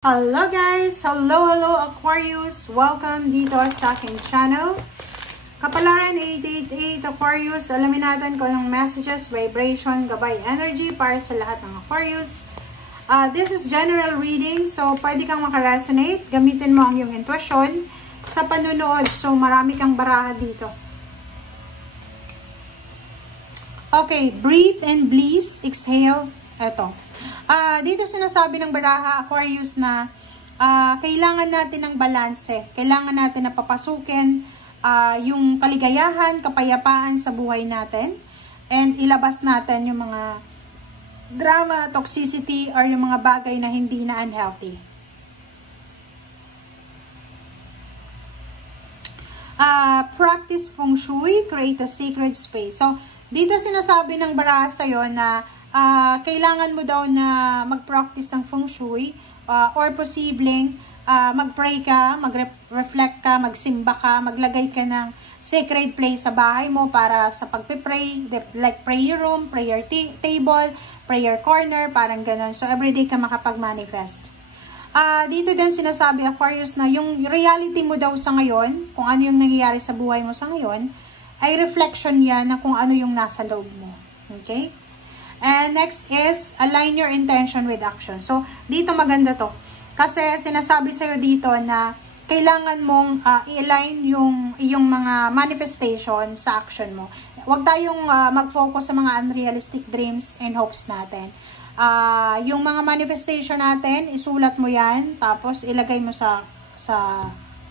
Hello guys! Hello Aquarius! Welcome dito sa aking channel. Kapalaran 888 Aquarius, alamin natin kung anong messages, vibration, gabay, energy para sa lahat ng Aquarius. This is general reading, so pwede kang makaresonate. Gamitin mo ang iyong intuition sa panunood. So marami kang baraha dito. Okay, breathe and bliss, exhale. Eto. Dito sinasabi ng baraha Aquarius na kailangan natin ng balanse. Kailangan natin na papasukin yung kaligayahan, kapayapaan sa buhay natin. And ilabas natin yung mga drama, toxicity, or yung mga bagay na hindi na unhealthy. Practice feng shui, create a sacred space. So, dito sinasabi ng baraha sa'yo na kailangan mo daw na mag-practice ng feng shui or posibleng mag-pray ka, mag-reflect ka, magsimba ka, maglagay ka ng sacred place sa bahay mo para sa pagpe-pray, like prayer room, prayer table, prayer corner, parang ganun. So, everyday ka makapag-manifest. Dito din sinasabi, Aquarius, na yung reality mo daw sa ngayon, kung ano yung nangyayari sa buhay mo sa ngayon, ay reflection yan na kung ano yung nasa loob mo. Okay? And next is, align your intention with action. So, dito maganda to. Kasi sinasabi sa'yo dito na kailangan mong i-align yung mga manifestation sa action mo. Huwag tayong mag-focus sa mga unrealistic dreams and hopes natin. Yung mga manifestation natin, isulat mo yan, tapos ilagay mo sa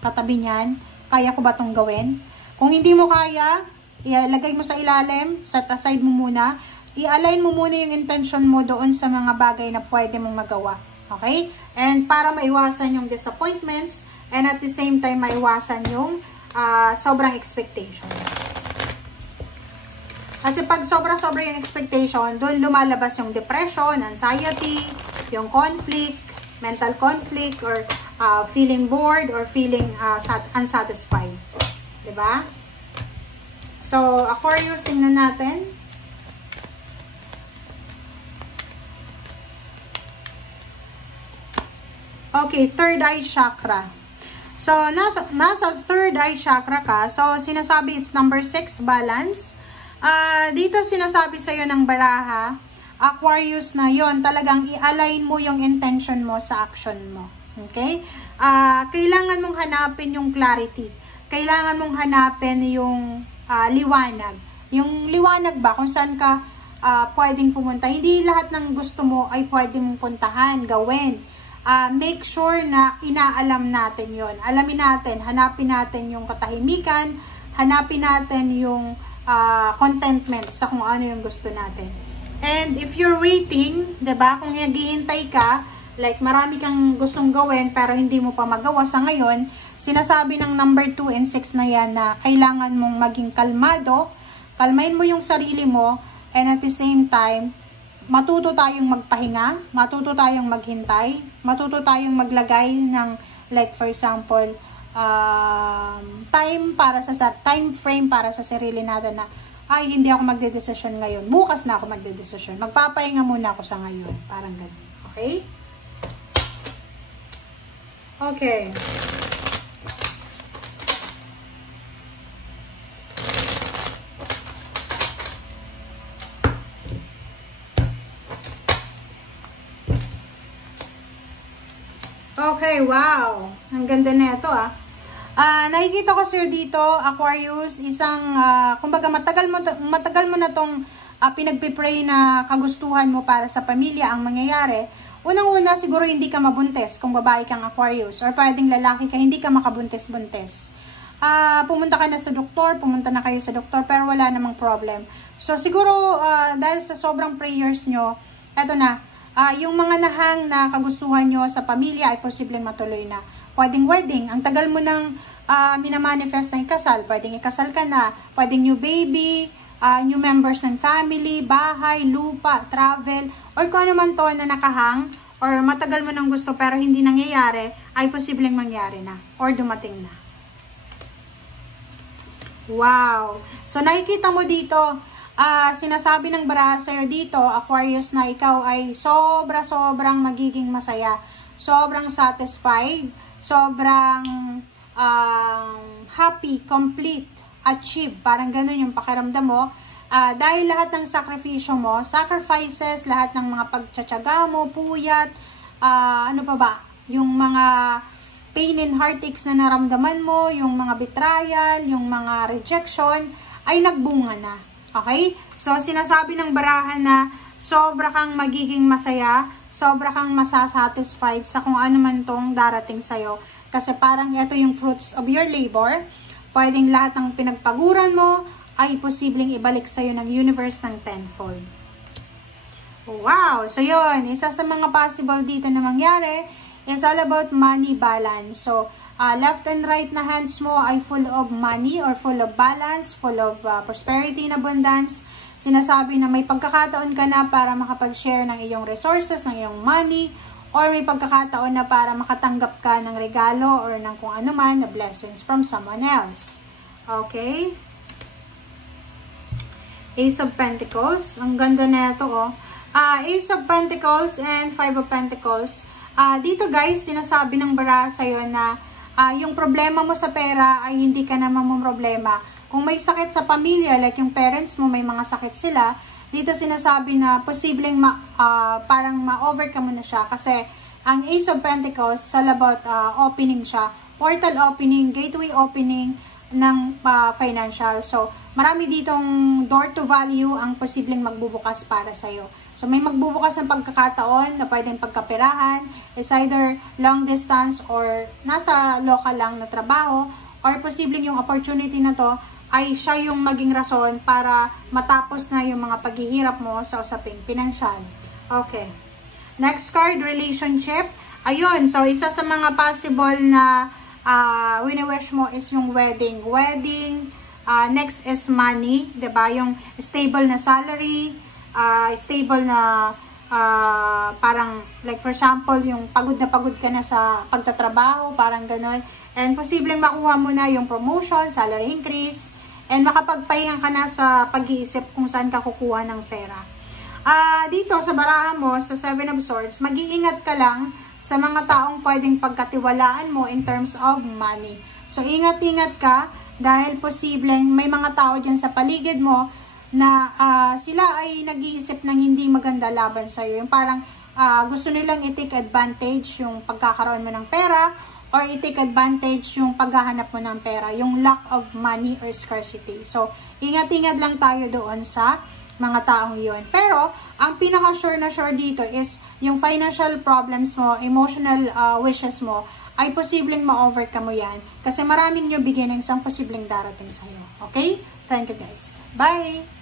katabi niyan. Kaya ko ba itong gawin? Kung hindi mo kaya, ilagay mo sa ilalim, set aside mo muna. I-align mo muna yung intention mo doon sa mga bagay na pwede mong magawa. Okay? And para maiwasan yung disappointments and at the same time maiwasan yung sobrang expectation. Kasi pag sobra-sobra yung expectation, doon lumalabas yung depression, anxiety, yung conflict, mental conflict, or feeling bored or feeling unsatisfied. Diba? So, Aquarius, tingnan natin. Okay, third eye chakra. So, nasa third eye chakra ka. So, sinasabi it's number 6, balance. Dito sinasabi sa'yo ng baraha, Aquarius, na yon talagang i-align mo yung intention mo sa action mo. Okay? Kailangan mong hanapin yung clarity. Kailangan mong hanapin yung liwanag. Yung liwanag ba, kung saan ka pwedeng pumunta. Hindi lahat ng gusto mo ay pwedeng mong puntahan, gawin. Make sure na inaalam natin yon. Alamin natin, hanapin natin yung katahimikan, hanapin natin yung contentment sa kung ano yung gusto natin. And if you're waiting, diba, kung naghihintay ka, like marami kang gustong gawin pero hindi mo pa magawa sa ngayon, sinasabi ng number 2 and 6 na yan na kailangan mong maging kalmado, kalmain mo yung sarili mo, and at the same time, matuto tayong magpahinga, matuto tayong maghintay, matuto tayong maglagay ng, like for example, time frame para sa sarili natin na, ay, hindi ako magdedesisyon ngayon. Bukas na ako magdedesisyon. Magpapahinga muna ako sa ngayon. Parang ganun. Okay? Okay. Okay, wow. Ang ganda na ito nakikita ko sa'yo dito, Aquarius, isang, kumbaga matagal mo na tong pinagpipray na kagustuhan mo para sa pamilya ang mangyayari. Unang-una, siguro hindi ka mabuntis kung babae kang Aquarius, or pwedeng lalaki ka, hindi ka makabuntis-buntis. Pumunta ka na sa doktor, pumunta na kayo sa doktor, pero wala namang problem. So, siguro, dahil sa sobrang prayers nyo, eto na, yung mga nahang na kagustuhan nyo sa pamilya ay posibleng matuloy na. Pwedeng wedding, ang tagal mo nang minamanifest na ikasal, pwedeng ikasal ka na, pwedeng new baby, new members ng family, bahay, lupa, travel, or kung ano man to na nakahang, or matagal mo nang gusto pero hindi nangyayari, ay posibleng mangyari na, or dumating na. Wow! So, nakikita mo dito, sinasabi ng baraha sa'yo dito, Aquarius, na ikaw ay sobra-sobrang magiging masaya. sobrang satisfied, sobrang happy, complete, achieve. Parang ganun yung pakiramdam mo. Dahil lahat ng sakripisyo mo, sacrifices, lahat ng mga pagtsatsaga mo, puyat, ano pa ba, yung mga pain and heartaches na naramdaman mo, yung mga betrayal, yung mga rejection, ay nagbunga na. Okay? So, sinasabi ng barahan na sobra kang magiging masaya, sobra kang masasatisfied sa kung ano man tong darating sa'yo. Kasi parang ito yung fruits of your labor. Pwedeng lahat ng pinagpaguran mo ay posibleng ibalik sa'yo ng universe ng tenfold. Wow! So, yun. Isa sa mga possible dito na mangyari is all about money balance. So, left and right na hands mo ay full of money or full of balance, full of prosperity and abundance. Sinasabi na may pagkakataon ka na para makapag-share ng iyong resources, ng iyong money, or may pagkakataon na para makatanggap ka ng regalo or ng kung ano man na blessings from someone else. Okay? Ace of Pentacles. Ang ganda na ito, oh. Ace of Pentacles and Five of Pentacles. Dito guys, sinasabi ng baraha sa'yo na yung problema mo sa pera ay hindi ka naman mong problema. Kung may sakit sa pamilya, like yung parents mo, may mga sakit sila, dito sinasabi na posibleng parang ma-overcome mo na siya. Kasi ang Ace of Pentacles, all about opening siya. Portal opening, gateway opening ng financial. So, marami ditong door to value ang posibleng magbubukas para sa'yo. So, may magbubukas ng pagkakataon na pwedeng pagkaperahan. It's either long distance or nasa local lang na trabaho. Or posibleng yung opportunity na to ay siya yung maging rason para matapos na yung mga paghihirap mo sa usaping pinansyal. Okay. Next card, relationship. Ayun, so isa sa mga possible na wini-wish mo is yung wedding. Next is money, 'di ba? Yung stable na salary, stable na parang like for example, yung pagod ka na sa pagtatrabaho, parang gano'n. And posibleng makuha mo na yung promotion, salary increase, and makapagpahinga ka na sa pag-iisip kung saan ka kukuha ng pera. Dito sa baraha mo, sa Seven of Swords, mag-iingat ka lang sa mga taong pwedeng pagkatiwalaan mo in terms of money. So, ingat-ingat ka dahil posibleng may mga tao dyan sa paligid mo na sila ay nag-iisip ng hindi maganda laban sa'yo. Yung parang gusto nilang i-take advantage yung pagkakaroon mo ng pera or i-take advantage yung paghahanap mo ng pera, yung lack of money or scarcity. So, ingat-ingat lang tayo doon sa mga taong yun. Pero, ang pinaka-sure na sure dito is yung financial problems mo, emotional wishes mo, ay posibleng ma-overcome mo yan. Kasi maraming new beginnings ang posibleng darating sa'yo. Okay? Thank you guys. Bye!